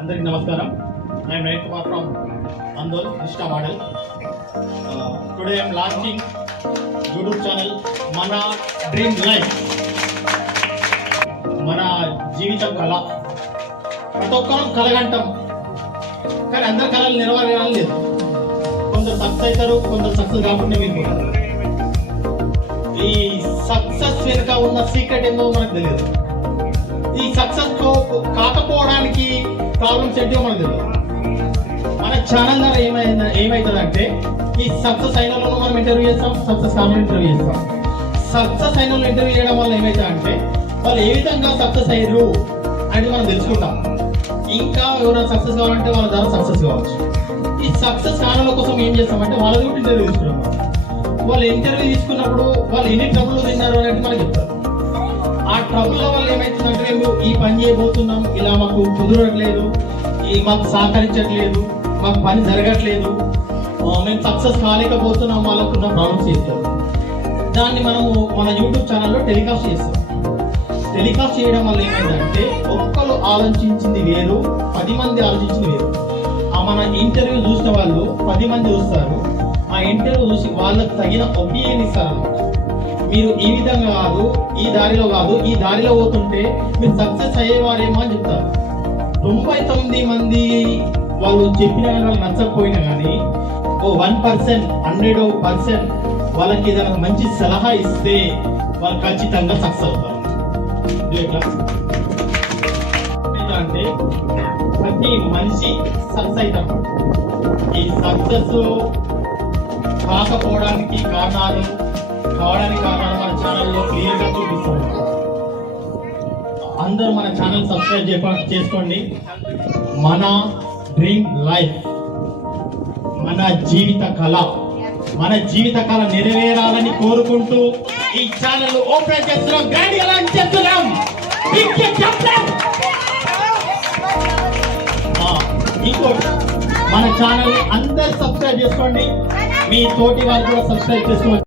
అందరికి నమస్కారం. I'm Naveen Kumar from Andole Nishtha model. Today I'm launching YouTube channel మన డ్రీమ్ లైఫ్, మన జీవిత కళ. ప్రతి ఒక్కరం కలగంటాం, కానీ అందరి కళలు నెరవేరాలని లేదు. కొందరు సక్సెస్ అవుతారు, కొందరు సక్సెస్ కాకుండా మిగిలిపోతారు. ఈ సక్సెస్ వెనుక ఉన్న సీక్రెట్ ఏందో మనకు తెలియదు. ఈ సక్సెస్ కాకపోవడానికి ప్రాబ్లమ్స్ ఏంటో మనకు తెలియదు. మన ఛానల్ ద్వారా ఏమవుతుందంటే ఈ సక్సెస్ అయిన వాళ్ళను మనం ఇంటర్వ్యూ చేస్తాం, సక్సెస్ కాని ఇంటర్వ్యూ చేస్తాం. సక్సెస్ అయిన వాళ్ళు ఇంటర్వ్యూ చేయడం వల్ల ఏమవుతుందంటే వాళ్ళు ఏ విధంగా సక్సెస్ అయ్యారు అనేది మనం తెలుసుకుంటాం. ఇంకా ఎవరైనా సక్సెస్ కావాలంటే వాళ్ళ ద్వారా సక్సెస్ కావచ్చు. ఈ సక్సెస్ కాని కోసం ఏం చేస్తామంటే వాళ్ళది కూడా ఇంటర్వ్యూ తీసుకున్నాం. వాళ్ళు ఇంటర్వ్యూ తీసుకున్నప్పుడు వాళ్ళు ఎన్ని ట్రబుల్ తిన్నారు అనేది మనకు చెప్తారు. ఆ ట్రబుల్ వల్ల ఏమవుతుందంటే మేము ఈ పని చేయబోతున్నాం, ఇలా మాకు కుదరట్లేదు, మాకు సహకరించట్లేదు, మాకు పని జరగట్లేదు, మేము సక్సెస్ కాలేకపోతున్నాం, వాళ్ళకున్న ప్రాబ్లమ్స్ చేస్తారు. దాన్ని మనము మన యూట్యూబ్ ఛానల్లో టెలికాస్ట్ చేస్తాం. టెలికాస్ట్ చేయడం వల్ల ఏమైందంటే ఒక్కరు ఆలోచించింది వేరు, 10 మంది ఆలోచించింది వేరు. మన ఇంటర్వ్యూ చూసిన వాళ్ళు 10 మంది చూస్తారు. ఆ ఇంటర్వ్యూ చూసి వాళ్ళకి తగిన ఒపీనియన్ ఇస్తారు. మీరు ఈ విధంగా కాదు, ఈ దారిలో కాదు, ఈ దారిలో పోతుంటే మీరు సక్సెస్ అయ్యేవారేమో అని చెప్తారు. 99 మంది వాళ్ళు చెప్పిన వాళ్ళు నచ్చకపోయినా కానీ 1%, 100% వాళ్ళకి ఏదైనా మంచి సలహా ఇస్తే వాళ్ళు ఖచ్చితంగా సక్సెస్ అవుతారు. అంటే ప్రతి మనిషి సక్సెస్ అవుతారు. ఈ సక్సెస్ కాకపోవడానికి కారణాలు, కావడానికి కారణాలు మన ఛానల్లో క్లియర్గా చూపిస్తాం. అందరూ మన ఛానల్ సబ్స్క్రైబ్ చేసుకోండి. మన డ్రీమ్ లైఫ్, మన జీవిత కళ, మన జీవిత కళ నెరవేరాలని కోరుకుంటూ ఈ ఛానల్ ఓపెన్ చేస్తున్నాం, గ్రాండ్గా లాంచ్ చేస్తున్నాం. ఇంకోటి, మన ఛానల్ అందరు సబ్స్క్రైబ్ చేసుకోండి, మీ తోటి వాళ్ళు కూడా సబ్స్క్రైబ్ చేసుకోండి.